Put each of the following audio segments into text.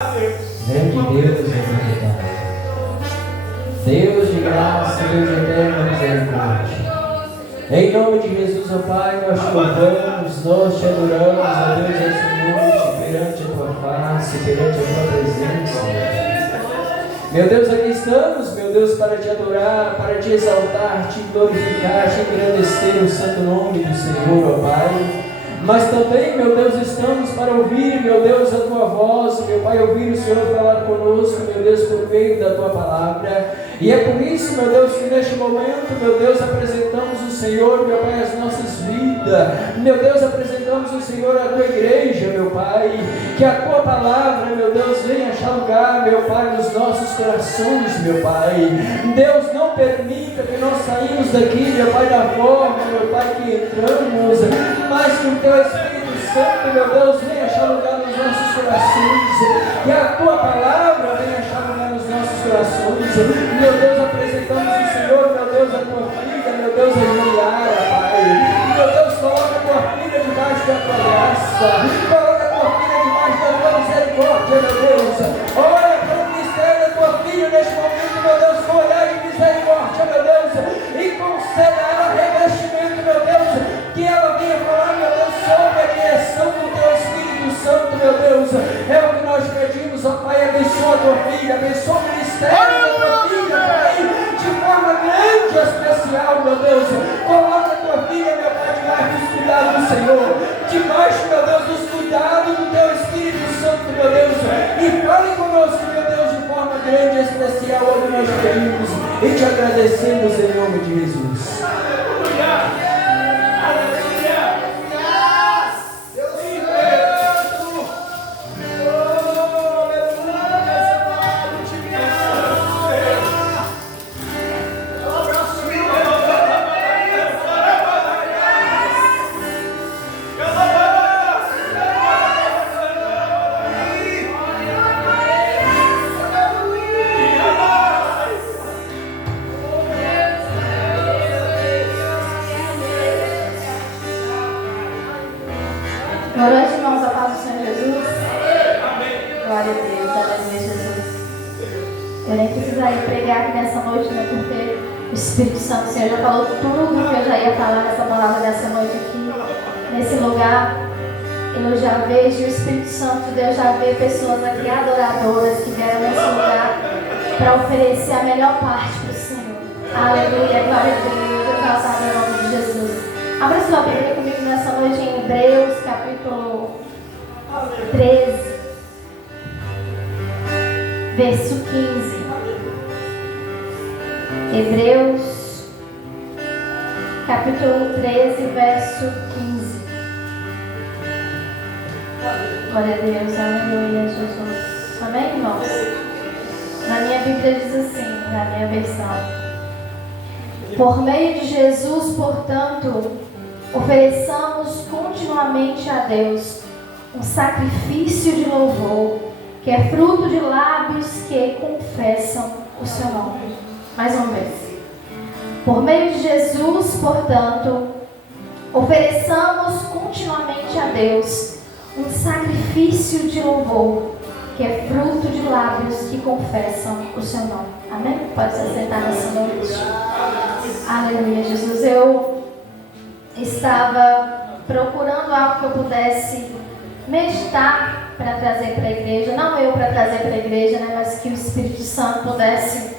Grande Deus e grande Pai, Deus de graça, Deus de eterna misericórdia. Em nome de Jesus, ó Pai, nós te louvamos, nós te adoramos, ó Deus, essa noite, perante a tua face, perante a tua presença. Meu Deus, aqui estamos, meu Deus, para te adorar, para te exaltar, te glorificar, te engrandecer o santo nome do Senhor, ó Pai. Mas também, meu Deus, estamos para ouvir, meu Deus, a tua voz, meu Pai, ouvir o Senhor falar conosco, meu Deus, por meio da tua palavra. E é por isso, meu Deus, que neste momento, meu Deus, apresentamos o Senhor, meu Pai, as nossas vidas. Meu Deus, apresentamos o Senhor à tua igreja, meu Pai. Que a tua palavra, meu Deus, venha achar lugar, meu Pai, nos nossos corações, meu Pai. Deus, não permita que nós saímos daqui, meu Pai, da forma, meu Pai, que entramos, mas que o teu Espírito Santo, meu Deus, venha achar lugar nos nossos corações. Que a tua palavra venha achar lugar nos nossos corações. Meu Deus, apresentamos o Senhor, meu Deus, a tua filha, meu Deus, a Juliara, Pai. Meu Deus, coloca a tua filha debaixo da tua graça. Coloca a tua filha debaixo da tua misericórdia, meu Deus. Olha para o mistério da tua filha neste momento, meu Deus, com olhar de misericórdia, meu Deus. E conceda a ela revestimento, meu Deus. Que ela venha falar, meu Deus, sobre a direção do teu Espírito Santo, meu Deus. É o que nós pedimos, ó Pai. Abençoa a tua filha, abençoa o ministério da tua filha, Pai, de forma grande e especial, meu Deus. Coloca a tua filha, meu Pai, debaixo dos cuidados do Senhor, debaixo, meu Deus, dos cuidados do teu Espírito Santo, meu Deus. E fale conosco, meu Deus, de forma grande e especial, onde nós pedimos e te agradecemos em nome de Jesus. Boa noite, irmãos, a paz do Senhor Jesus. Glória a Deus, aleluia, Jesus. Eu nem precisaria pregar aqui nessa noite, né? Porque o Espírito Santo, o Senhor já falou tudo que eu já ia falar nessa palavra dessa noite aqui, nesse lugar. Eu já vejo o Espírito Santo, Deus já vê pessoas aqui adoradoras que vieram nesse lugar para oferecer a melhor parte para o Senhor. Aleluia, glória a Deus, exaltado em nome de Jesus. Abra sua Bíblia comigo nessa noite em Hebreus, capítulo 13, verso 15. Hebreus, capítulo 13, verso 15. Glória a Deus, aleluia, Jesus. Amém, irmãos? Na minha Bíblia diz assim, na minha versão: por meio de Jesus, portanto, ofereçamos continuamente a Deus um sacrifício de louvor, que é fruto de lábios que confessam o seu nome. Mais uma vez. Por meio de Jesus, portanto, ofereçamos continuamente a Deus um sacrifício de louvor, que é fruto de lábios que confessam o seu nome. Amém? Pode se sentar nessa noite. Aleluia, Jesus. Eu estava procurando algo que eu pudesse meditar para trazer para a igreja. Não eu para trazer para a igreja, né? Mas que o Espírito Santo pudesse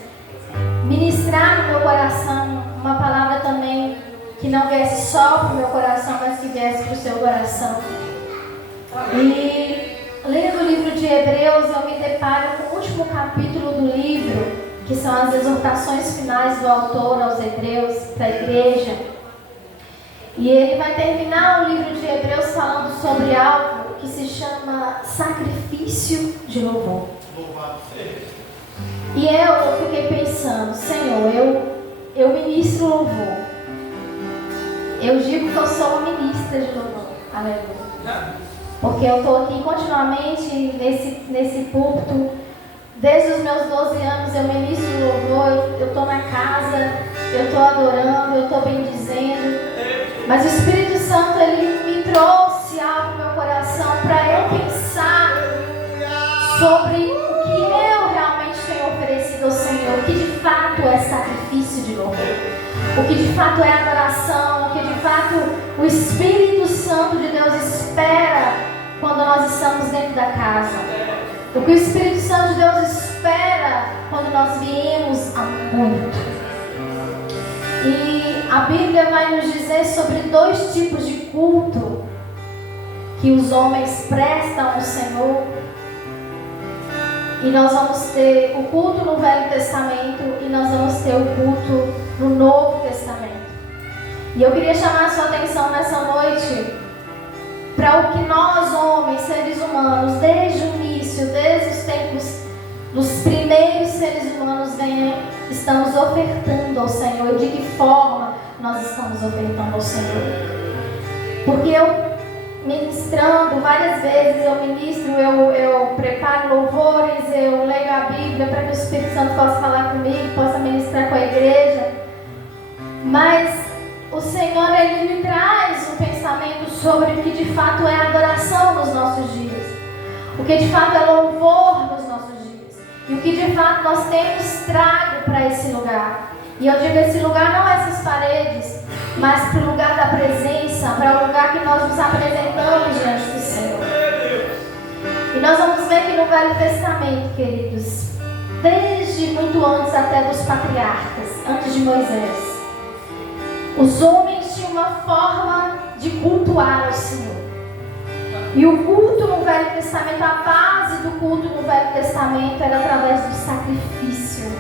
ministrar no meu coração uma palavra também que não viesse só para o meu coração, mas que viesse para o seu coração. E lendo o livro de Hebreus, eu me deparo com o último capítulo do livro, que são as exortações finais do autor aos Hebreus, para a igreja. E ele vai terminar o livro de Hebreus falando sobre algo que se chama sacrifício de louvor. E eu fiquei pensando, Senhor, eu ministro louvor. Eu digo que eu sou uma ministra de louvor. Aleluia. Porque eu estou aqui continuamente nesse púlpito. Desde os meus 12 anos eu ministro louvor, eu estou na casa, eu estou adorando, eu estou bendizendo. Mas o Espírito Santo, ele me trouxe algo no meu coração para eu pensar sobre o que eu realmente tenho oferecido ao Senhor, o que de fato é sacrifício de louvor, o que de fato é adoração, o que de fato o Espírito Santo de Deus espera quando nós estamos dentro da casa, o que o Espírito Santo de Deus espera quando nós viemos a muito. E a Bíblia vai nos dizer sobre 2 tipos de culto que os homens prestam ao Senhor. E nós vamos ter o culto no Velho Testamento e nós vamos ter o culto no Novo Testamento. E eu queria chamar a sua atenção nessa noite para o que nós, homens, seres humanos, desde o início, desde os tempos dos primeiros seres humanos, estamos ofertando ao Senhor. E de que forma nós estamos ofertando ao Senhor? Porque eu, ministrando várias vezes, eu preparo louvores, eu leio a Bíblia para que o Espírito Santo possa falar comigo, possa ministrar com a igreja. Mas o Senhor, Ele me traz um pensamento sobre o que de fato é adoração nos nossos dias, o que de fato é louvor nos nossos dias, e o que de fato nós temos trago para esse lugar. E eu digo esse lugar não essas paredes, mas para o lugar da presença, para o lugar que nós nos apresentamos diante do Senhor. E nós vamos ver que no Velho Testamento, queridos, desde muito antes até dos patriarcas, antes de Moisés, os homens tinham uma forma de cultuar ao Senhor. E o culto no Velho Testamento, a base do culto no Velho Testamento era através do sacrifício.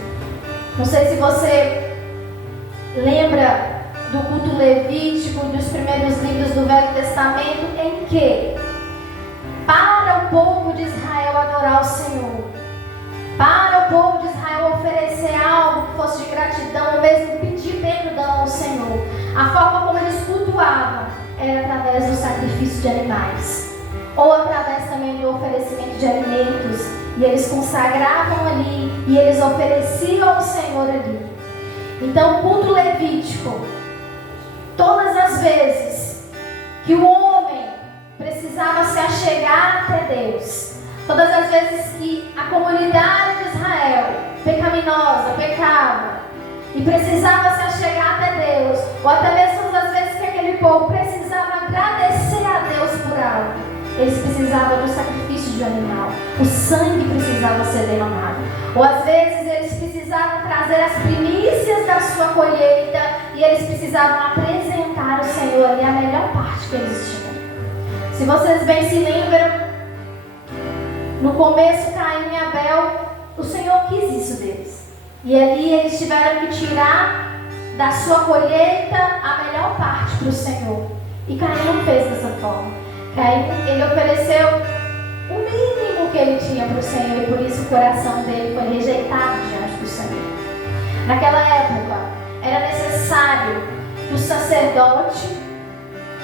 Não sei se você lembra do culto levítico, dos primeiros livros do Velho Testamento, em que, para o povo de Israel adorar o Senhor, para o povo de Israel oferecer algo que fosse de gratidão, ou mesmo pedir perdão ao Senhor, a forma como eles cultuavam era através do sacrifício de animais, ou através também do oferecimento de alimentos, e eles consagravam ali, e eles ofereciam ao Senhor ali. Então o culto levítico, todas as vezes que o homem precisava se achegar até Deus, todas as vezes que a comunidade de Israel, pecaminosa, pecava e precisava se achegar até Deus, ou até mesmo todas as vezes que aquele povo precisava agradecer a Deus por algo, eles precisavam do sacrifício de um animal, o sangue precisava ser derramado, ou às vezes eles precisavam trazer as primícias da sua colheita e eles precisavam apresentar ao Senhor ali a melhor parte que eles tinham. Se vocês bem se lembram, no começo, Caim e Abel, o Senhor quis isso deles. E ali eles tiveram que tirar da sua colheita a melhor parte para o Senhor. E Caim não fez dessa forma. Caim, ele ofereceu o mínimo que ele tinha para o Senhor, e por isso o coração dele foi rejeitado diante do Senhor. Naquela época, era necessário que o sacerdote,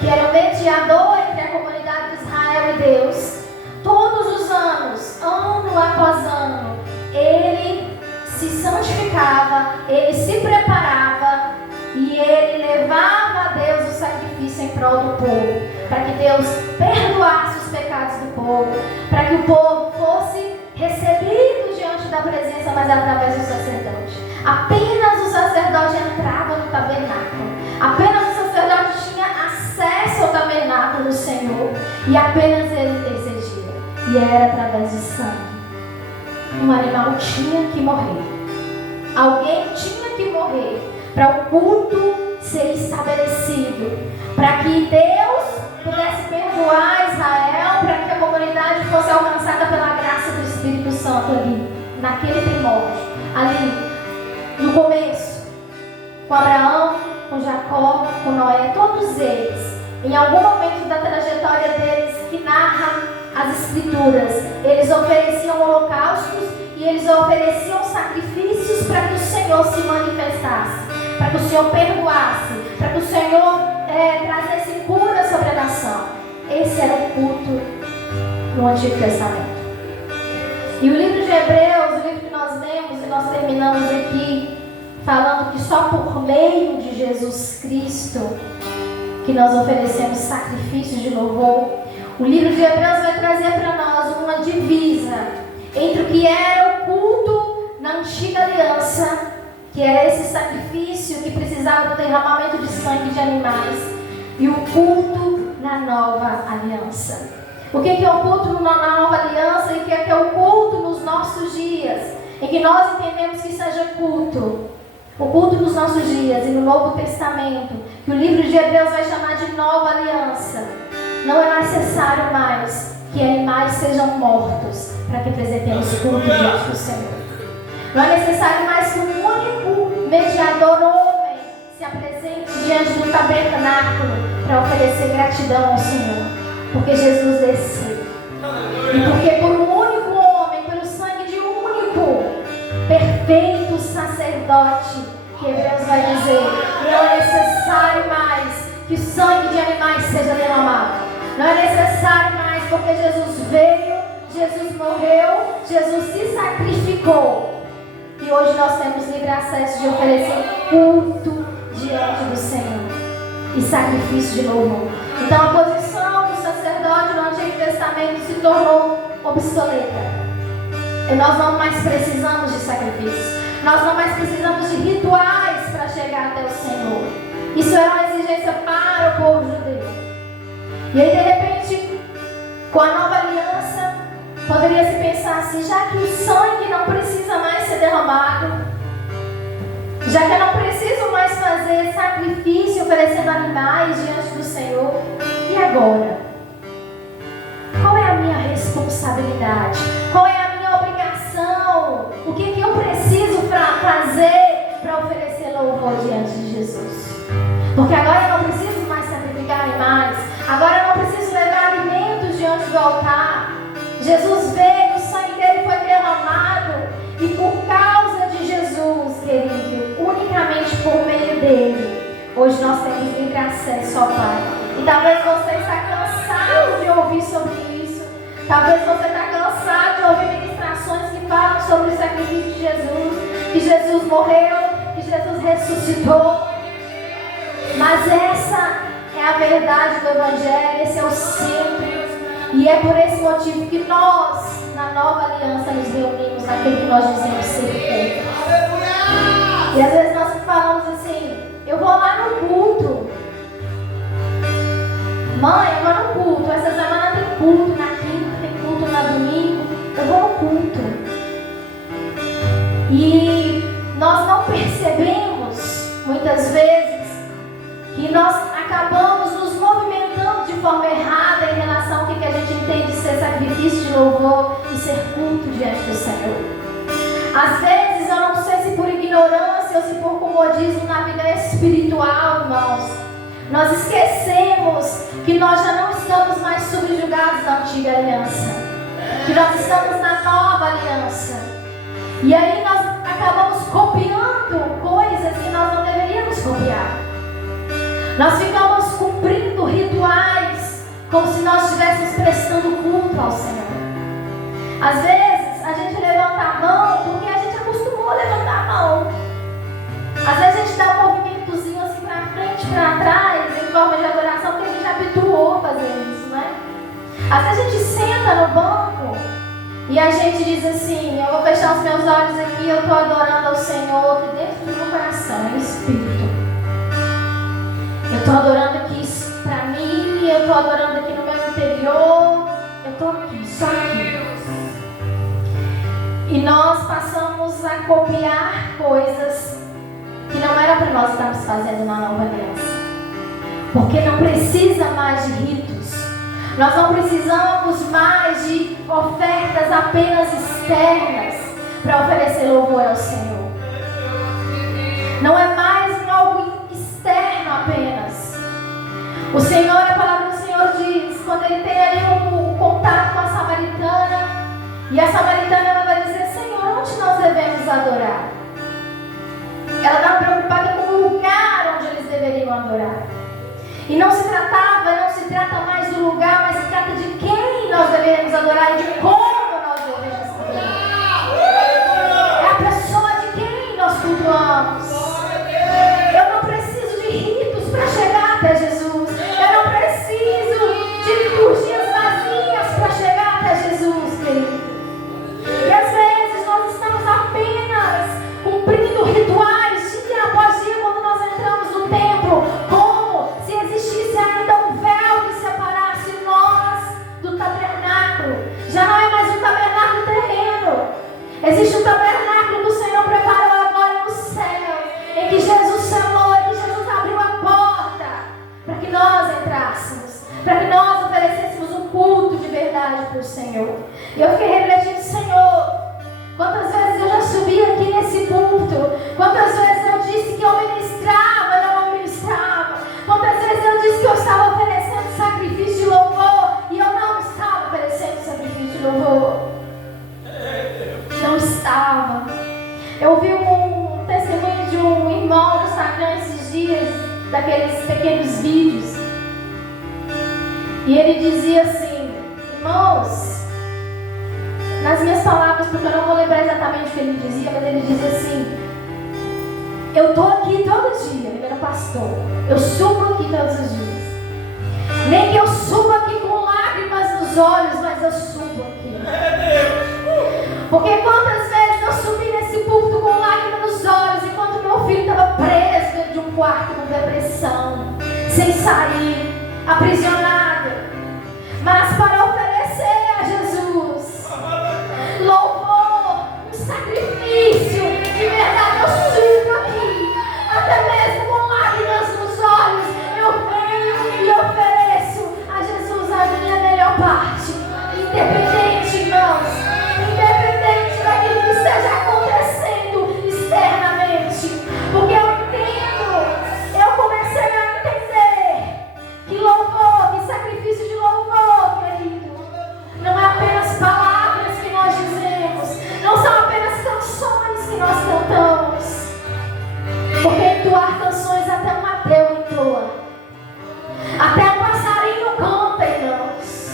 que era o mediador entre a comunidade de Israel e Deus, todos os anos, ano após ano, ele se santificava, ele se preparava e ele levava a Deus o sacrifício em prol do povo, para que Deus perdoasse os pecados do povo, para que o povo fosse recebido diante da presença, mas através do sacerdote. Apenas o sacerdote entrava no tabernáculo, apenas o sacerdote tinha acesso ao tabernáculo do Senhor, e apenas ele exigia, e era através de sangue. Um animal tinha que morrer, alguém tinha que morrer para o culto ser estabelecido, para que Deus pudesse perdoar Israel, para que a comunidade fosse alcançada pela graça do Espírito Santo ali, naquele primórdio, ali no começo, com Abraão, com Jacó, com Noé, todos eles, em algum momento da trajetória deles que narra as Escrituras, eles ofereciam holocaustos e eles ofereciam sacrifícios para que o Senhor se manifestasse, para que o Senhor perdoasse, para que o Senhor trazesse cura sobre a nação. Esse era o culto no Antigo Testamento. E o livro de Hebreus, o livro que nós lemos e nós terminamos aqui, falando que só por meio de Jesus Cristo que nós oferecemos sacrifícios de louvor. O livro de Hebreus vai trazer para nós uma divisa entre o que era o culto na antiga aliança, que era esse sacrifício que precisava do derramamento de sangue de animais, e o culto na nova aliança. O que é o culto na nova aliança e o que é o culto nos nossos dias? Em que nós entendemos que seja culto. O culto nos nossos dias e no Novo Testamento, que o livro de Hebreus vai chamar de nova aliança. Não é necessário mais que animais sejam mortos para que apresentemos culto diante do Senhor. Não é necessário mais que um único mediador homem se apresente diante do tabernáculo para oferecer gratidão ao Senhor. Porque Jesus desceu. E porque por um único homem, pelo sangue de um único, perfeito sacerdote, que Hebreus vai dizer, não é necessário mais que o sangue de animais seja derramado. Não é necessário mais porque Jesus veio, Jesus morreu, Jesus se sacrificou. E hoje nós temos livre acesso de oferecer culto diante do Senhor e sacrifício de louvor. Então a posição do sacerdote no Antigo Testamento se tornou obsoleta. E nós não mais precisamos de sacrifícios. Nós não mais precisamos de rituais para chegar até o Senhor. Isso era uma exigência para o povo judeu. E aí de repente, com a nova aliança, poderia se pensar assim, já que o sangue não precisa mais ser derramado, já que eu não preciso mais fazer sacrifício oferecendo animais diante do Senhor, e agora? Qual é a minha responsabilidade? Qual é a minha obrigação? O que eu preciso fazer para oferecer louvor diante de Jesus? Porque agora eu não preciso mais sacrificar animais, agora eu não preciso levar alimentos diante do altar. Jesus veio, o sangue dele foi derramado, e por causa de Jesus, querido, unicamente por meio dele, hoje nós temos livre acesso ao Pai. E talvez você está cansado de ouvir sobre isso, talvez você está cansado de ouvir ministrações que falam sobre o sacrifício de Jesus, que Jesus morreu, que Jesus ressuscitou. Mas essa é a verdade do Evangelho, esse é o centro. E é por esse motivo que nós, na nova aliança, nos reunimos naquilo que nós dizemos ser feito. E às vezes nós falamos assim, eu vou lá no culto. Mãe, eu vou no culto. Essa semana tem culto na quinta, tem culto na domingo. Eu vou no culto. E nós não percebemos, muitas vezes, que nós acabamos nos movimentando de forma errada em relação ao que a gente entende ser sacrifício de louvor e ser culto diante do Senhor. Às vezes, eu não sei se por ignorância ou se por comodismo na vida espiritual, irmãos, nós esquecemos que nós já não estamos mais subjugados na antiga aliança, que nós estamos na nova aliança. E aí nós acabamos copiando coisas que nós não deveríamos copiar. Nós ficamos cumprindo rituais como se nós estivéssemos prestando culto ao Senhor. Às vezes a gente levanta a mão porque a gente acostumou a levantar a mão. Às vezes a gente dá um movimentozinho assim para frente, para trás, em forma de adoração, porque a gente habituou a fazer isso, né? Às vezes a gente senta no banco e a gente diz assim, eu vou fechar os meus olhos aqui, eu estou adorando ao Senhor aqui dentro do meu coração, em espírito. Eu estou adorando aqui para mim, eu estou adorando aqui no meu interior, eu estou aqui, só aqui. E nós passamos a copiar coisas que não era para nós estarmos fazendo na nova aliança. Porque não precisa mais de ritos. Nós não precisamos mais de ofertas apenas externas para oferecer louvor ao Senhor. Não é mais algo externo apenas. O Senhor, a palavra do Senhor diz, quando ele tem ali um contato com a samaritana, e a samaritana ela vai dizer, Senhor, onde nós devemos adorar? Ela estava preocupada com o lugar onde eles deveriam adorar. E não se trata mais do lugar, mas se trata de quem nós devemos adorar e de como nós devemos adorar. É a pessoa de quem nós cultuamos. Eu não preciso de ritos para chegar até Jesus. Eu não preciso de liturgias vazias para chegar até Jesus, querido. E não estava. Eu vi um testemunho de um irmão no Instagram esses dias, daqueles pequenos vídeos. E ele dizia assim: irmãos, nas minhas palavras, porque eu não vou lembrar exatamente o que ele dizia, mas ele dizia assim: eu estou aqui todo dia. Ele era pastor. Eu subo aqui todos os dias. Nem que eu suba aqui com lágrimas nos olhos, mas eu subo aqui. Porque quantas vezes eu subi nesse púlpito com lágrimas nos olhos, enquanto meu filho estava preso dentro de um quarto com depressão, sem sair, aprisionado, mas para oferecer a Jesus louvor, um sacrifício. De verdade, eu subo aqui, até mesmo com lágrimas nos olhos, eu venho e ofereço a Jesus a minha melhor parte, independente, irmãos, independente daquilo que esteja acontecendo externamente, porque eu comecei a entender que louvor, que sacrifício de louvor, querido, não é apenas palavras que nós dizemos, não são apenas canções que nós cantamos, porque entoar canções até um ateu entoa, até um passarinho canta, irmãos,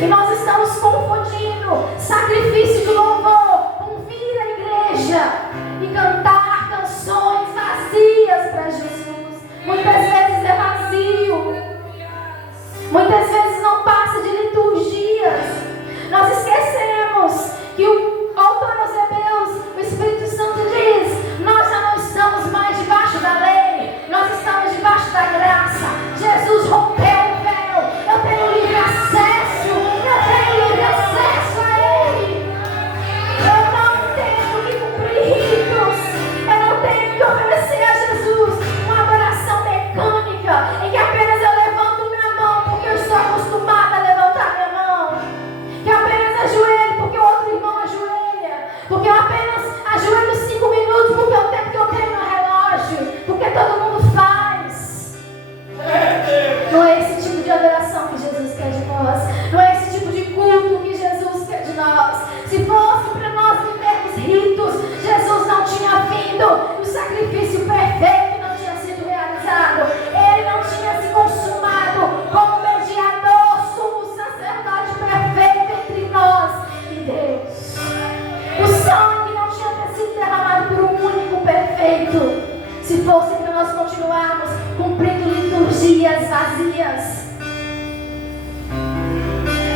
e nós estamos confundindo sacrifício de louvor com vir à igreja e cantar canções vazias para Jesus. Muitas vezes é vazio, muitas vezes não passa de liturgias. Nós esquecemos que o autor aos Hebreus, o Espírito Santo diz: nós já não estamos mais debaixo da lei, nós estamos debaixo da graça. Jesus rompeu o véu, eu tenho livre acesso, eu tenho livre acesso a Ele. Eu não tenho que cumprir ritos, eu não tenho que oferecer a Jesus uma adoração mecânica, em que apenas eu levanto minha mão porque eu estou acostumada a levantar minha mão, que eu apenas ajoelho porque o outro irmão ajoelha, porque eu apenas ajoelho 5 minutos porque é o tempo que eu tenho no relógio, porque todo mundo faz. Não é esse tipo de adoração que Jesus quer de nós, não é esse tipo de culto que Jesus quer de nós. Se fosse para nós vivermos ritos, Jesus não tinha vindo, o sacrifício perfeito não tinha sido realizado, Ele não tinha se consumado como mediador, sumo sacerdote perfeito entre nós e Deus. O sangue não tinha sido derramado por um único perfeito, se fosse para nós continuarmos cumprindo liturgias vazias.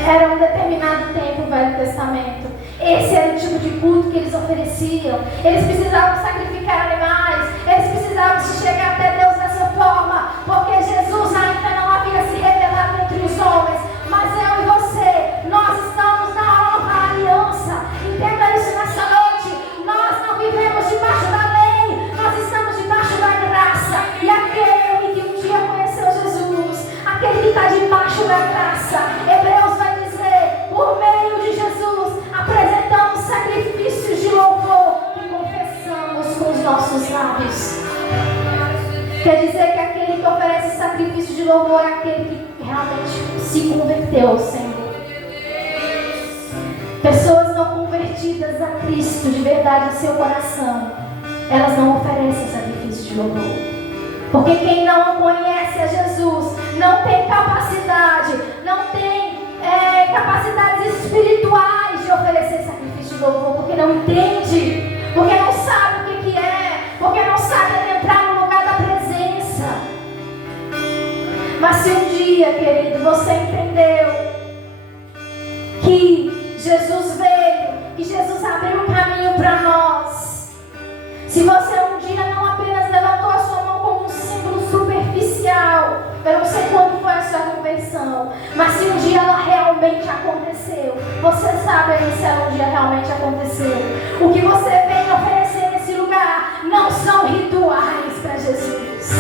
Era um determinado tempo, o Velho Testamento. Esse era o tipo de culto que eles ofereciam. Eles precisavam sacrificar animais, eles precisavam se chegar até Deus dessa forma, porque Jesus ainda não havia se revelado entre os homens. Mas eu e você, nós estamos na nova aliança. Entenda isso nessa noite. Nós não vivemos debaixo da lei, nós estamos debaixo da graça. E aquele que um dia conheceu Jesus, aquele que está debaixo da graça, Hebreus vai dizer: por meio de Jesus apresentamos sacrifícios de louvor e confessamos com os nossos lábios. Quer dizer que aquele que oferece sacrifício de louvor é aquele que realmente se converteu ao Senhor. Pessoas não convertidas a Cristo de verdade em seu coração, elas não oferecem sacrifício de louvor. Porque quem não conhece a Jesus não tem capacidade, não tem capacidades espirituais de oferecer sacrifício de louvor, porque não entende, porque não sabe o que é, porque não sabe entrar no lugar da presença. Mas se um dia, querido, você entendeu que Jesus veio, que Jesus abriu um caminho para nós, se você um dia não apenas levantou a sua mão como um símbolo superficial, eu não sei quando foi a sua conversão, mas se um dia ela realmente aconteceu, você sabe aí se ela um dia realmente aconteceu. O que você vem oferecer nesse lugar não são rituais para Jesus.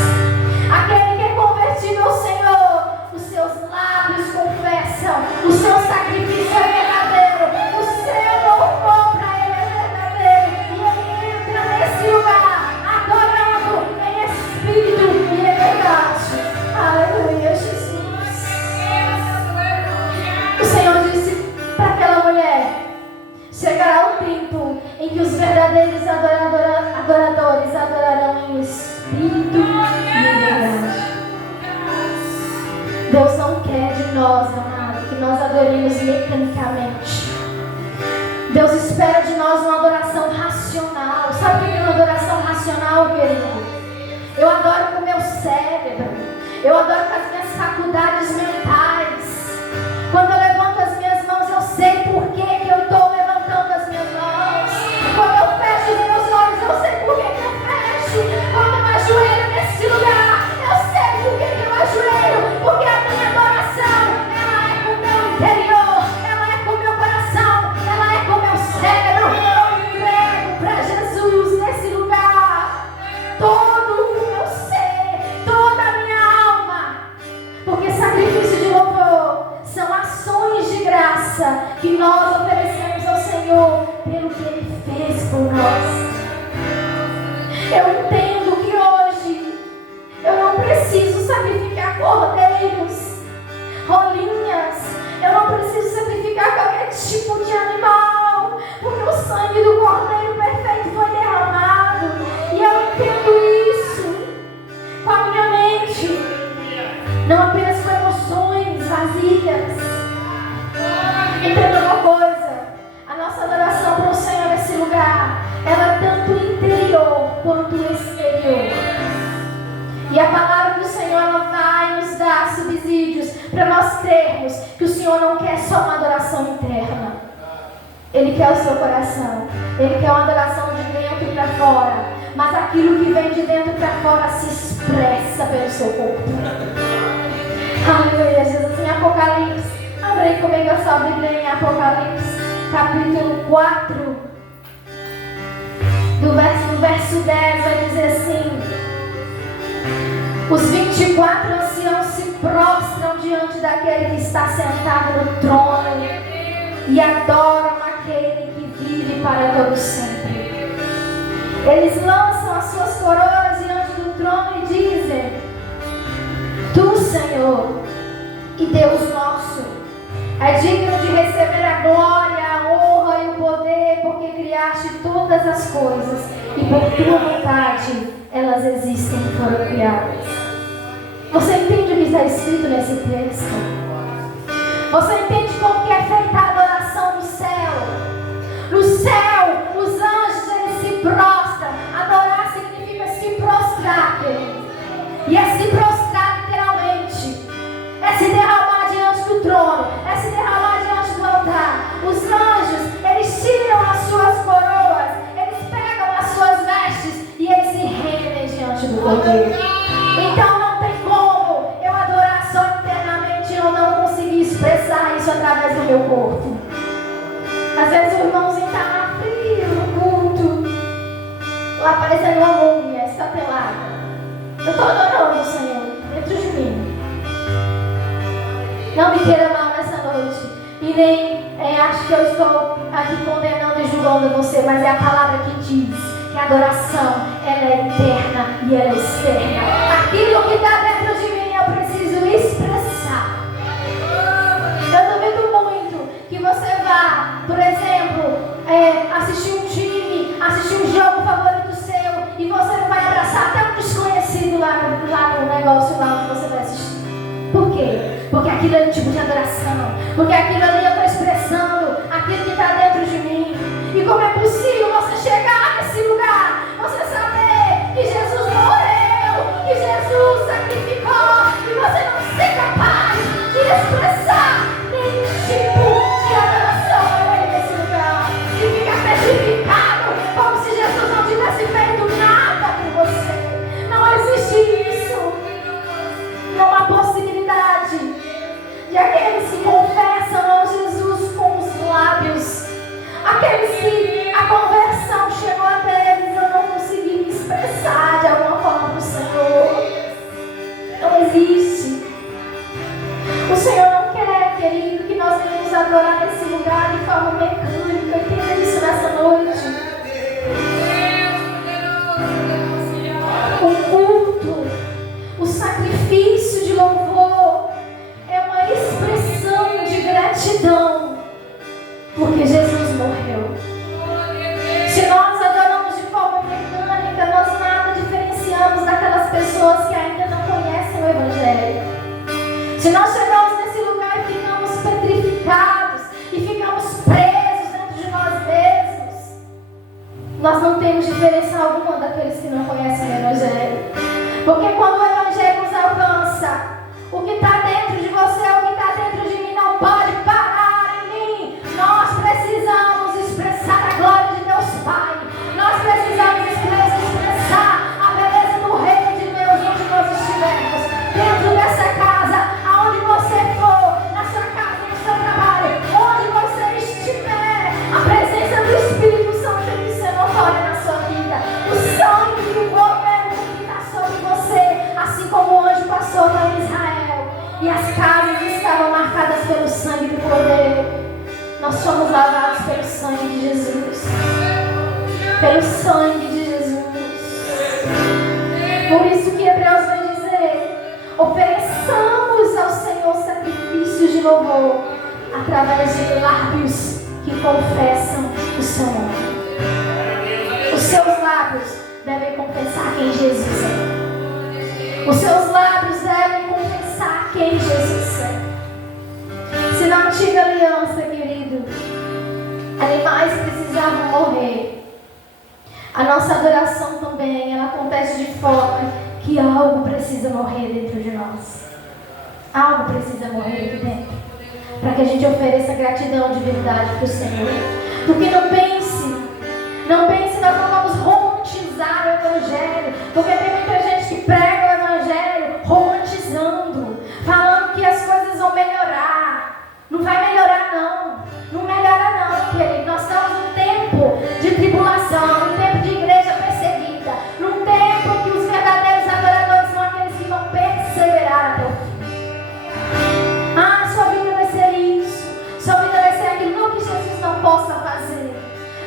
Aquele que é convertido ao Senhor, os seus lábios confessam, o seu sacrifício é verdadeiro, o seu louvor para Ele é verdadeiro, e Ele entra nesse lugar adorando em espírito e em verdade. Aleluia, Jesus. O Senhor disse para aquela mulher: chegará o tempo nós, amado, que nós adoremos mecanicamente. Deus espera de nós uma adoração racional. Sabe o que é uma adoração racional, querido? Eu adoro com o meu cérebro. Eu adoro com as minhas faculdades mentais. Quando eu levanto as minhas mãos, eu sei por que eu estou levantando as minhas mãos. Quando eu fecho os meus olhos, eu sei por que eu fecho. Quando eu ajoelho nesse lugar, eu sei por que eu ajoelho. Porque a minha adoração, ela é com o meu interior, ela é com o meu coração, ela é com o meu cérebro. Eu entrego para Jesus nesse lugar todo o meu ser, toda a minha alma. Porque sacrifício de louvor são ações de graça que nós oferecemos ao Senhor pelo que Ele fez por nós. Eu entendo que hoje eu não preciso sacrificar cordeiros, rolinhas. Eu não preciso sacrificar qualquer tipo de animal, porque o sangue do Cordeiro perfeito foi derramado. E eu entendo isso com a minha mente, não apenas com emoções vazias. Entenda uma coisa: a nossa adoração para o Senhor nesse lugar, ela é tanto interior quanto exterior. E a palavra do Senhor, ela vai nos dar subsídios para nós termos que o Senhor não quer só uma adoração interna. Ele quer o seu coração. Ele quer uma adoração de dentro para fora. Mas aquilo que vem de dentro para fora se expressa pelo seu corpo. Aleluia, Jesus. Em Apocalipse, abre aí comigo a sua Bíblia em Apocalipse, capítulo 4, no verso 10, vai dizer assim: os 24 anciãos se prostram diante daquele que está sentado no trono e adoram aquele que vive para todo sempre. Eles lançam as suas coroas diante do trono e dizem: Tu, Senhor e Deus nosso, é digno de receber a glória, a honra e o poder, porque criaste todas as coisas e por tua vontade elas existem e foram criadas. Você entende o que está escrito nesse texto? Você entende como que é feita a adoração no céu? No céu, os anjos, eles se prostram. Adorar significa se prostrar, querido. E é se prostrar literalmente. É se derramar diante do trono. É se derramar diante do altar. Os anjos, eles tiram as suas coroas. Eles pegam as suas vestes e eles se rendem diante do Cordeiro. Então não tem como eu adorar só internamente e eu não conseguir expressar isso através do meu corpo. Às vezes o irmãozinho está lá frio no culto, lá parecendo uma múmia, estatelada. Eu estou adorando o Senhor dentro de mim. Não me queira mal nessa noite. E nem acho que eu estou aqui condenando e julgando você, mas é a palavra que diz que a adoração, ela é interna e ela é externa. Aquilo que está dentro de mim eu preciso expressar. Eu duvido muito que você vá, por exemplo, assistir um time, assistir um jogo favorito seu e você não vai abraçar até um desconhecido lá no negócio lá onde você vai assistir. Por quê? Porque aquilo é um tipo de adoração. Porque aquilo ali eu estou expressando aquilo que está dentro de mim. E como é possível você chegar nesse lugar, você saber que Jesus morreu, que Jesus sacrificou, e você não ser capaz de expressar nenhum tipo de adoração aí nesse lugar, e ficar petrificado como se Jesus não tivesse feito nada por você. Não existe isso. Não há possibilidade de aqueles que confessam ao Jesus com os lábios, aqueles que a conversão chegou até eles, eu não consegui me expressar de alguma forma para o Senhor. Não existe. O Senhor Nós não temos diferença alguma daqueles que não conhecem o Evangelho. Porque quando o Evangelho nos alcança, o que está dentro de você, o que está dentro de mim, não pode parar em mim. Nós precisamos expressar a glória de Deus Pai. Nós precisamos expressar a beleza do Reino de Deus onde nós estivermos. Dentro dessa casa, aonde você for, na sua casa, no seu trabalho, onde você estiver, a presença do Espírito Santo tem que ser notória na sua vida. O sangue do governo que está sobre você, assim como o anjo passou para Israel. E as casas estavam marcadas pelo sangue do Cordeiro. Nós somos lavados pelo sangue de Jesus. Pelo sangue de Jesus. Por isso que Hebreus vai dizer: ofereçamos ao Senhor sacrifícios de louvor através de lábios que confessam o seu nome. Os seus lábios devem confessar quem Jesus é. Os seus lábios devem confessar quem Jesus é. Se na antiga aliança, querido, animais precisavam morrer, a nossa adoração também, ela acontece de forma que algo precisa morrer dentro de nós. Algo precisa morrer aqui dentro, para que a gente ofereça gratidão de verdade para o Senhor. Porque não pense, nós não vamos romantizar o Evangelho, porque tem muita gente que prega o Evangelho romantizando, falando que as coisas vão melhorar. Não vai melhorar não, não melhora não, querido. Nós estamos num tempo de tribulação, num tempo de igreja perseguida, num tempo que os verdadeiros adoradores são aqueles que vão perseverar até o fim. Ah, sua vida vai ser isso, sua vida vai ser aquilo, não que Jesus não possa fazer.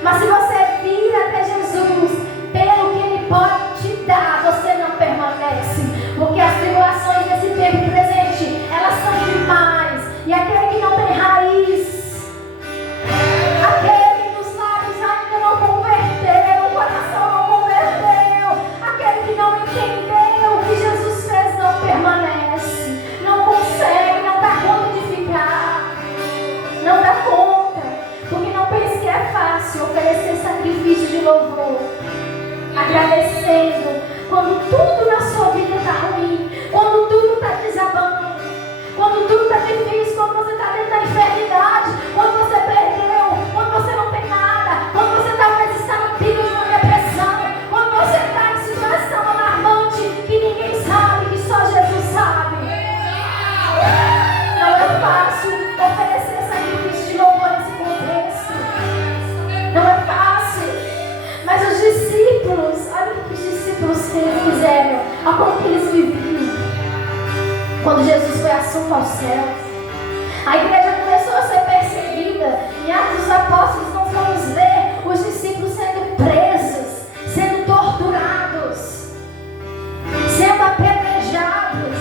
Mas se você vir até Jesus, pelo que Ele pode te dar, você não permanece. Porque as tribulações desse tempo presente, elas são demais. E aquele que não tem raiz, aquele que nos lábios ainda não converteu, o coração não converteu, aquele que não entendeu o que Jesus fez não permanece, não consegue, não dá conta de ficar, não dá conta, porque não pense que é fácil oferecer sacrifício de louvor, agradecendo quando tudo na sua vida está ruim, quando tudo está desabando, quando tudo está difícil, quando você está dentro da enfermidade, quando você perdeu, quando você não tem nada, quando você talvez está no pico de uma depressão, quando você está em situação alarmante que ninguém sabe, que só Jesus sabe. Não é fácil oferecer sacrifício de louvor nesse contexto. Não é fácil. Mas os discípulos, olha o que os discípulos fizeram, olha como que eles viviam. Quando Jesus foi assunto aos céus, a igreja começou a ser perseguida. Em Atos dos Apóstolos nós vamos ver os discípulos sendo presos, sendo torturados, sendo apedrejados.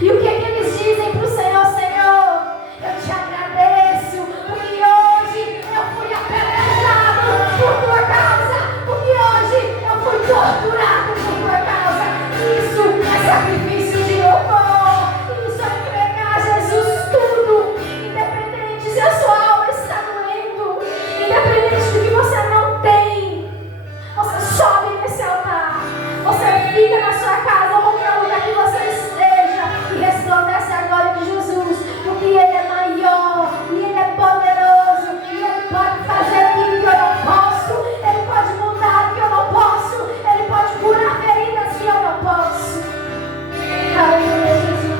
E o que é que eles dizem para o Senhor? Senhor, eu te agradeço, porque hoje eu fui apedrejado por tua causa, porque hoje eu fui torturado por tua causa. Isso é sacrifício de louvor. Se a sua alma está doendo, independente do que você não tem, você sobe nesse altar, você fica na sua casa ou qualquer lugar que você esteja e resplandece a glória de Jesus, porque Ele é maior e Ele é poderoso e Ele pode fazer aquilo que eu não posso, Ele pode mudar o que eu não posso, Ele pode curar feridas que eu não posso. Aleluia, Jesus.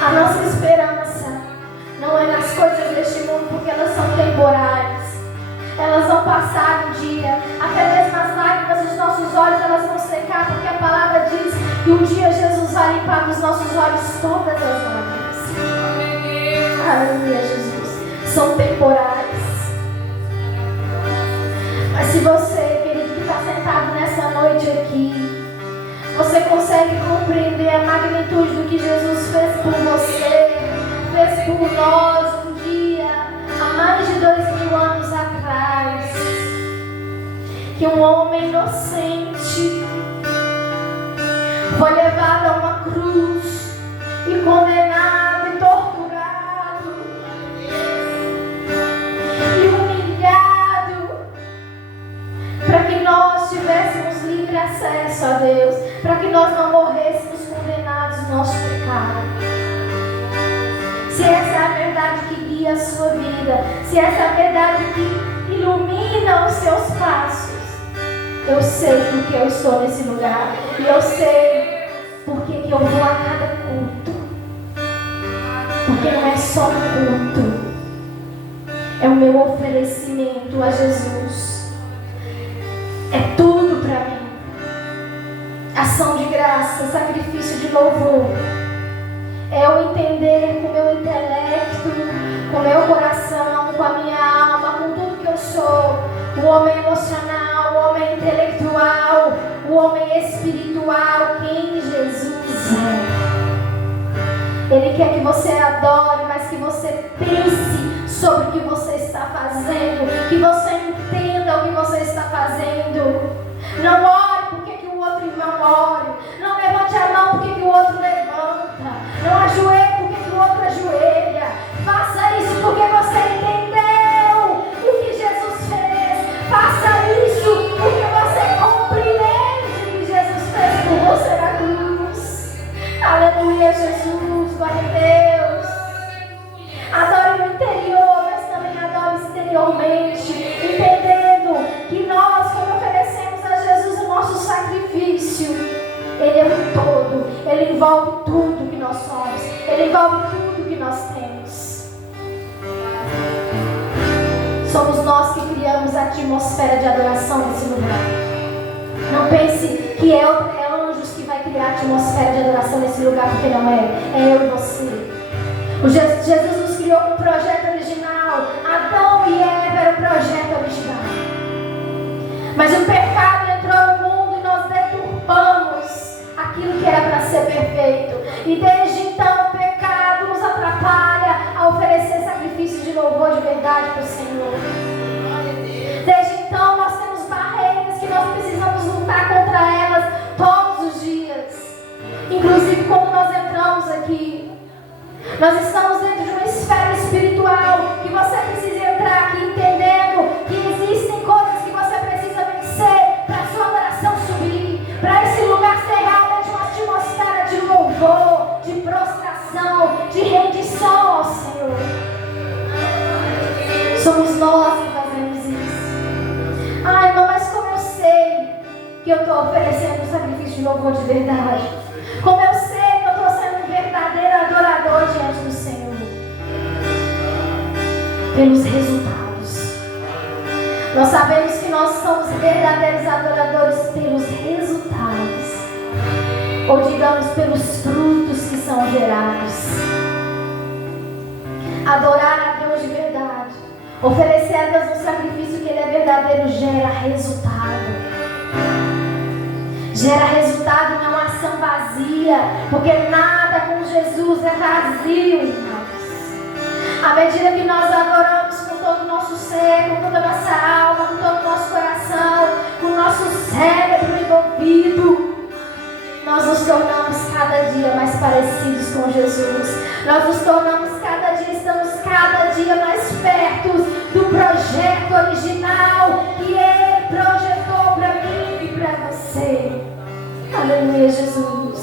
A nossa esperança não é nas coisas deste mundo, porque elas são temporais. Elas vão passar um dia. Até mesmo as lágrimas dos nossos olhos, elas vão secar, porque a palavra diz que um dia Jesus vai limpar dos nossos olhos todas as lágrimas. Aleluia, Jesus. São temporais. Mas se você, querido, que está sentado nessa noite aqui, você consegue compreender a magnitude do que Jesus fez por você, fez por nós um dia, há mais de 2000 anos atrás, que um homem inocente foi levado a uma cruz e condenado e torturado e humilhado peço a Deus para que nós não morrêssemos condenados no nosso pecado. Se essa é a verdade que guia a sua vida, se essa é a verdade que ilumina os seus passos, eu sei porque eu estou nesse lugar. E eu sei porque que eu vou a cada culto. Porque não é só um culto, é o meu oferecimento a Jesus. É tudo para mim. Ação de graça, sacrifício de louvor. É eu entender com o meu intelecto, com o meu coração, com a minha alma, com tudo que eu sou. O homem emocional, o homem intelectual, o homem espiritual, quem Jesus é. Ele quer que você adore, mas que você pense sobre o que você está fazendo, que você entenda o que você está fazendo. Não ore porque que o outro irmão ore, não levante a mão porque que o outro levanta, não ajoelhe porque que o outro ajoelha. Faça isso porque você entendeu o que Jesus fez. Faça isso porque você compreende o que Jesus fez por você na cruz. Aleluia, Jesus, glória a Deus. Adore no interior, mas também adore exteriormente, entendendo que nós, quando oferecemos a Jesus o nosso sacrifício, Ele é um todo, Ele envolve tudo que nós somos, Ele envolve tudo que nós temos. Somos nós que criamos a atmosfera de adoração nesse lugar. Não pense que é anjos que vai criar a atmosfera de adoração nesse lugar, porque não é. É eu e você. Jesus nos criou com um projeto original. Adão e Eva era o projeto original. Mas o pecado entrou no mundo e nós deturpamos aquilo que era para ser perfeito. E desde então o pecado nos atrapalha a oferecer sacrifício de louvor de verdade para o Senhor. Desde então nós temos barreiras que nós precisamos lutar contra elas todos os dias. Inclusive quando nós entramos aqui, nós estamos dentro de uma esfera espiritual que você precisa entrar aqui entendendo que existem coisas que você precisa vencer para a sua adoração subir, para esse lugar ser realmente uma atmosfera de louvor, de prostração, de rendição ao Senhor. Somos nós que fazemos isso. Ai, irmão, mas como eu sei que eu estou oferecendo um sacrifício de louvor de verdade? Como eu sei que eu estou sendo um verdadeiro adorador diante do Senhor? Pelos resultados. Nós sabemos que nós somos verdadeiros adoradores pelos resultados. Ou digamos, pelos frutos que são gerados. Adorar a Deus de verdade, oferecer a Deus um sacrifício que Ele é verdadeiro, gera resultado. Gera resultado, não é uma ação vazia, porque nada com Jesus é vazio, irmãos. À medida que nós adoramos com todo o nosso ser, com toda a nossa alma, com todo o nosso coração, com o nosso cérebro envolvido, nós nos tornamos cada dia mais parecidos com Jesus. Nós nos tornamos cada dia, estamos cada dia mais perto do projeto original que Ele projetou para mim e para você. Aleluia, Jesus.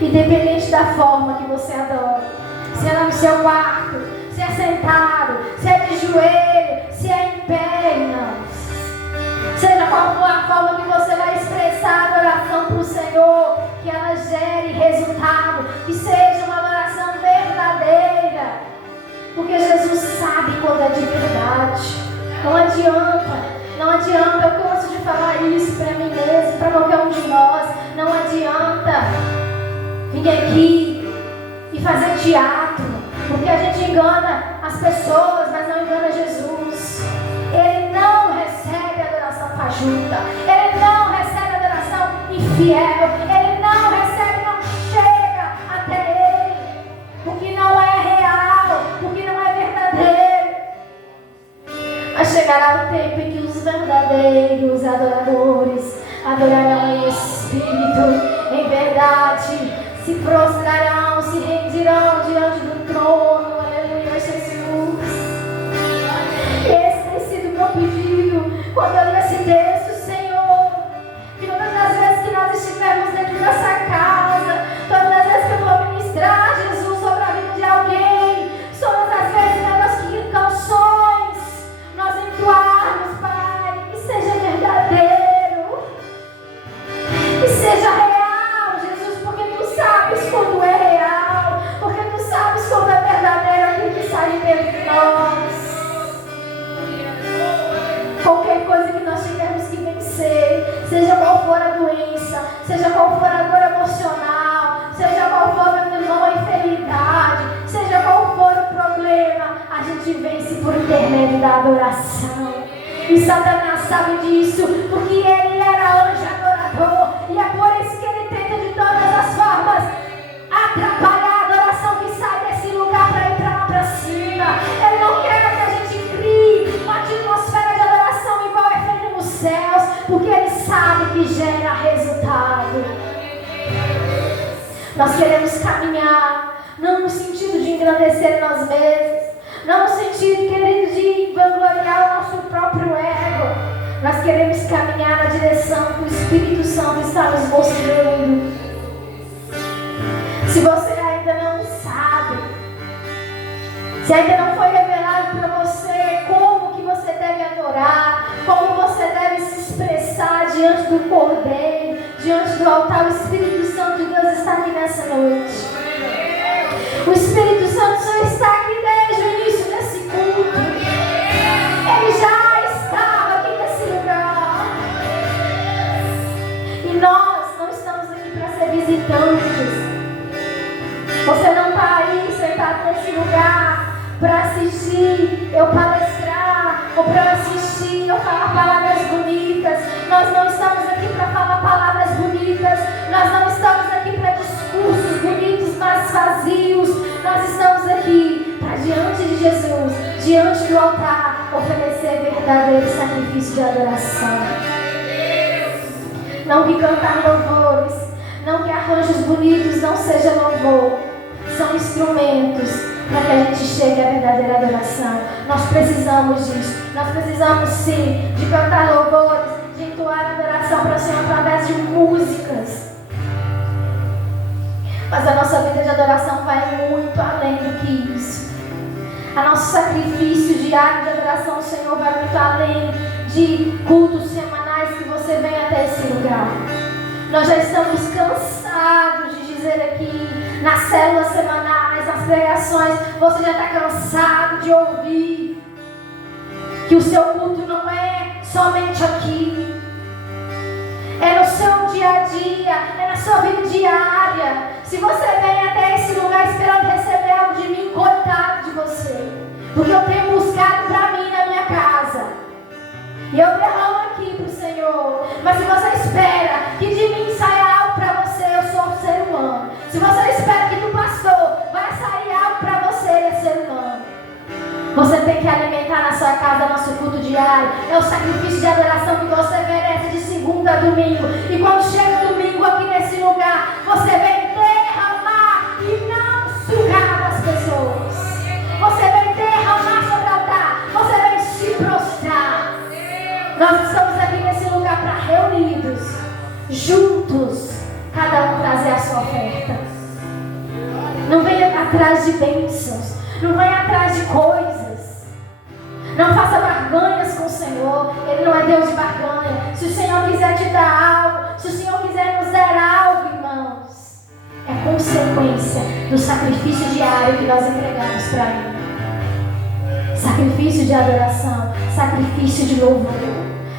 Independente da forma que você adora, se é no seu quarto, se é sentado, se é de joelho, se é em pé, irmãos. Seja qual for a forma que você vai expressar a adoração para o Senhor, que ela gere resultado, que seja uma adoração verdadeira, porque Jesus sabe quando é de verdade. Não adianta, eu canso de falar isso para mim mesmo, para qualquer um de nós. Não adianta vir aqui e fazer teatro, porque a gente engana as pessoas, mas não engana Jesus. Ele não recebe adoração fajuta, Ele não recebe adoração infiel, Ele não recebe, não chega até Ele, porque não é real, porque não é verdadeiro. Mas chegará o tempo em que os verdadeiros adoradores adorarão em espírito, em verdade, se prostrarão, se rendirão diante do trono. Aleluia, Jesus. Esse tem sido o meu pedido quando eu li esse texto, Senhor. seja qual for a dor emocional, seja qual for, meu irmão, a enfermidade, seja qual for o problema, a gente vence por intermédio da adoração. E Satanás sabe disso, porque ele era anjo adorador, e é por isso que ele tenta de todas as formas atrapalhar a adoração que sai desse lugar para ir para lá para cima. Ele não quer que a gente crie uma atmosfera de adoração igual é feita nos céus, porque ele sabe que gera resultado. Nós queremos caminhar, não no sentido de engrandecer nós mesmos, não no sentido, querido, de vangloriar o nosso próprio ego. Nós queremos caminhar na direção que o Espírito Santo está nos mostrando. Se você ainda não sabe, se ainda não foi revelado para você como que você deve adorar, como você deve se expressar diante do Cordeiro, diante do altar, o Espírito Santo de Deus está aqui nessa noite. O Espírito Santo só está aqui desde o início desse culto. Ele já estava aqui nesse lugar. E nós não estamos aqui para ser visitantes. Você não está aí sentado nesse lugar para assistir eu palestrar, ou para assistir eu falar palavras bonitas. Nós não estamos aqui para falar palavras bonitas. Nós não estamos aqui para discursos bonitos, mas vazios. Nós estamos aqui para, diante de Jesus, diante do altar, oferecer verdadeiro sacrifício de adoração. Não que cantar louvores, não que arranjos bonitos não sejam louvor, são instrumentos para que a gente chegue à verdadeira adoração. Nós precisamos disso. Nós precisamos sim de cantar louvores, de entoar adoração para o Senhor através de músicas. Mas a nossa vida de adoração vai muito além do que isso. A nosso sacrifício diário de adoração ao Senhor vai muito além de cultos semanais que você vem até esse lugar. Nós já estamos cansados de dizer aqui, nas células semanais, nas pregações, você já está cansado de ouvir que o seu culto não é somente aqui. É no seu dia a dia, é na sua vida diária. Se você vem até esse lugar esperando receber algo de mim, coitado de você. Porque eu tenho buscado para mim na minha casa. E eu derramo aqui para o Senhor. Mas se você espera que de mim saia algo para você, eu sou um ser humano. Se você espera que do pastor vai sair algo para você, ele é ser humano. Você tem que alimentar na sua casa nosso culto diário. É o sacrifício de adoração que você merece de segunda a domingo. E quando chega domingo aqui nesse lugar, você vem derramar e não sugar das pessoas. Você vem derramar sobre o altar. Você vem se prostrar. Nós estamos aqui nesse lugar para reunidos, juntos, cada um trazer a sua oferta. Não venha atrás de bênçãos. Não venha atrás de coisas. Não faça barganhas com o Senhor. Ele não é Deus de barganha. Se o Senhor quiser te dar algo, se o Senhor quiser nos dar algo, irmãos, é consequência do sacrifício diário que nós entregamos para Ele. Sacrifício de adoração, sacrifício de louvor.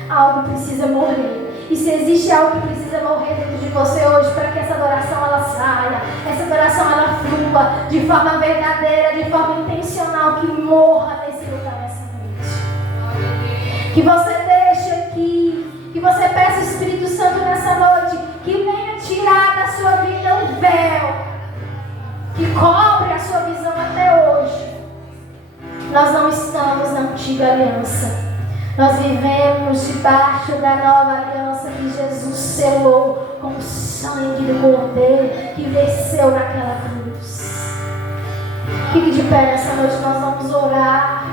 Algo precisa morrer. E se existe algo que precisa morrer dentro de você hoje para que essa adoração ela saia, essa adoração ela flua de forma verdadeira, de forma intencional, que morra nesse lugar nessa noite. Que você deixe aqui, que você peça ao Espírito Santo nessa noite, que venha tirar da sua vida o véu que cobre a sua visão até hoje. Nós não estamos na antiga aliança. Nós vivemos debaixo da nova aliança que Jesus selou com o sangue do Cordeiro que desceu naquela cruz. Fique de pé nessa noite, nós vamos orar.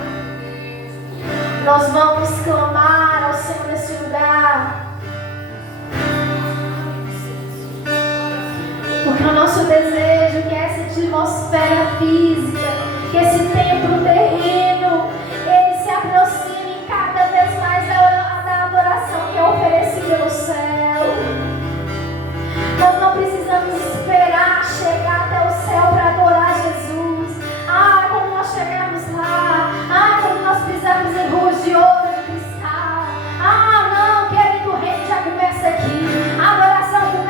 Nós vamos clamar ao Senhor nesse lugar. Porque o nosso desejo que essa atmosfera física, que esse templo terreno, ele se aproxime cada vez mais da adoração que é oferecida no céu. Nós não precisamos esperar chegar até o céu para adorar Jesus. Quando nós chegarmos lá, quando nós pisarmos em ruas de ouro e cristal. Não, querido, o reino já começa aqui. A adoração começa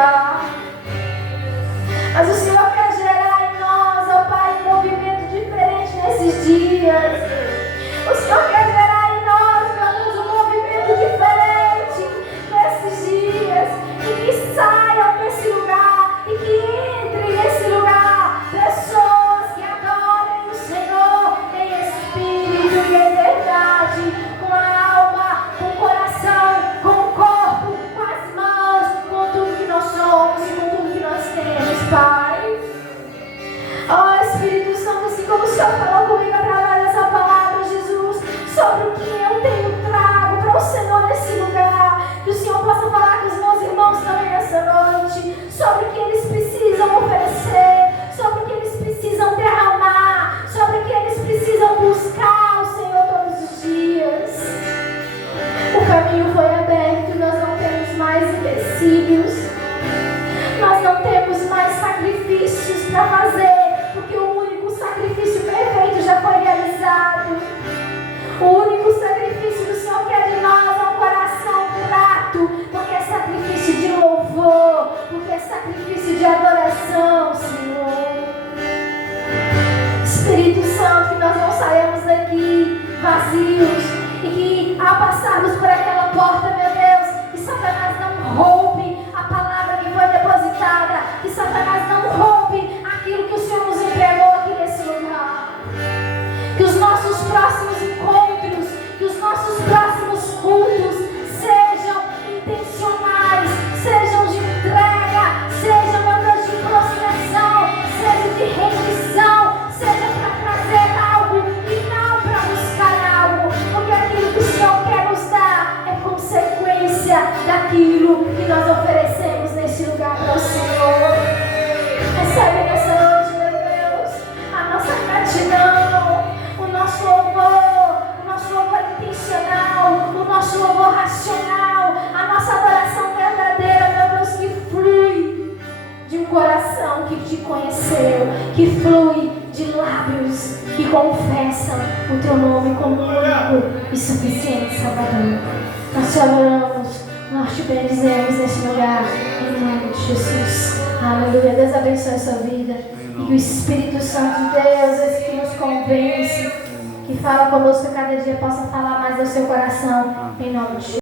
lugar. Mas o Senhor quer gerar em nós, ó Pai, um movimento diferente nesses dias. O Senhor quer gerar em nós, meu Deus, um movimento diferente nesses dias. E que saiam desse lugar e que entrem nesse lugar pessoas que adorem o Senhor em espírito e em verdade, com a alma, com o coração, com o corpo, com as mãos, com tudo que nós somos e com tudo que nós temos, Pai. Ó Espírito Santo, assim como o Senhor falou comigo através dessa palavra, Jesus, sobre o que eu tenho trago para o Senhor nesse lugar, que o Senhor possa falar com os meus irmãos também nessa noite, sobre o que eles precisam oferecer, sobre o que eles precisam derramar, sobre o que eles precisam buscar o Senhor todos os dias. O caminho foi aberto, nós não temos mais empecilhos, nós não temos mais sacrifícios para fazer, porque o único sacrifício perfeito já foi realizado. O único sacrifício que o Senhor quer de nós é um coração grato, porque é sacrifício de louvor, porque é sacrifício de adoração, Senhor. Espírito Santo, que nós não saiamos daqui vazios e que ao passarmos por aquela porta, meu Deus, que Satanás não roube a palavra que foi depositada, que Satanás não roube aquilo que o Senhor nos entregou aqui nesse lugar. Que os nossos próximos encontros, que os nossos próximos cultos sejam intencionais, sejam de entrega, sejam, meu Deus, de prostração, sejam de rendição, seja para trazer algo e não para buscar algo, porque aquilo que o Senhor quer nos dar é consequência daquilo que nós oferecemos nesse lugar para o Senhor. Recebe nessa noite, meu Deus, a nossa gratidão, o nosso louvor intencional, o nosso louvor racional, a nossa adoração verdadeira, meu Deus, que flui de um coração que te conheceu, que flui de lábios que confessam o teu nome como único e suficiente Salvador. Nós te adoramos, nós te bendizemos nesse lugar, em nome de Jesus. Aleluia. Deus abençoe a sua vida. E que o Espírito Santo de Deus, esse que nos convence, que fala conosco cada dia, possa falar mais ao seu coração, em nome de Jesus.